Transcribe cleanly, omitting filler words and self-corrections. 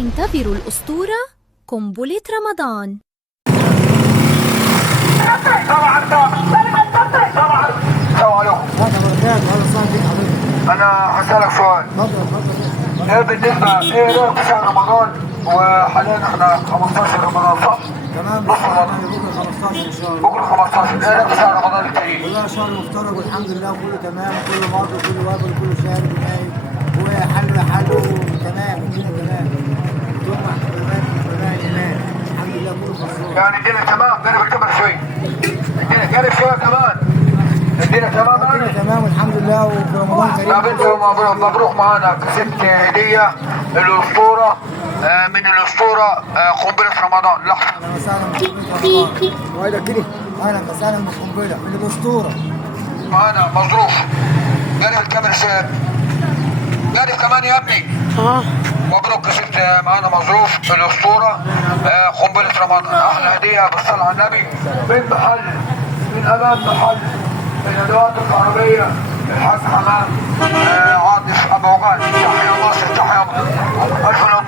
انتظروا الأسطورة قنبلة رمضان. طبعا انا هسألك سؤال. ايه بالنسبة ايه رأيك في شهر رمضان؟ وحاليا احنا 15 رمضان صح؟ تمام. نص رمضان بكره 15 ان شاء الله. بكره 15. ايه رأيك في شهر رمضان الكريم؟ والله شهر مفترج والحمد لله كله تمام وكله ماضي وكله واجب وكله شارب ونايم وحلو تمام الدنيا تمام. ثم تمام الحمد لله كله خلصان. يعني الدنيا تمام. قرب الكاميرا شوي. الدنيا قرب شوية كمان. الدنيا تمام. الدنيا تمام والحمد لله وفي رمضان كريم. طب انت مبروك معانا كسبت هدية الأسطورة من الأسطورة قنبلة رمضان. لحظة. اهلا وسهلا بقنبلة رمضان. وإلى كده. اهلا وسهلا بقنبلة من الأسطورة. معانا مظروف. قرب الكاميرا شوية. قرب كمان يا ابني. مبروك كسبت معانا مظروف الأسطورة قنبلة رمضان. أحلى هدية بالصلاة على النبي من محل من أمام محل الأدوات الكهربائية الحاج حمام عاطف أبو غالي. تحيا مصر تحيا مصر.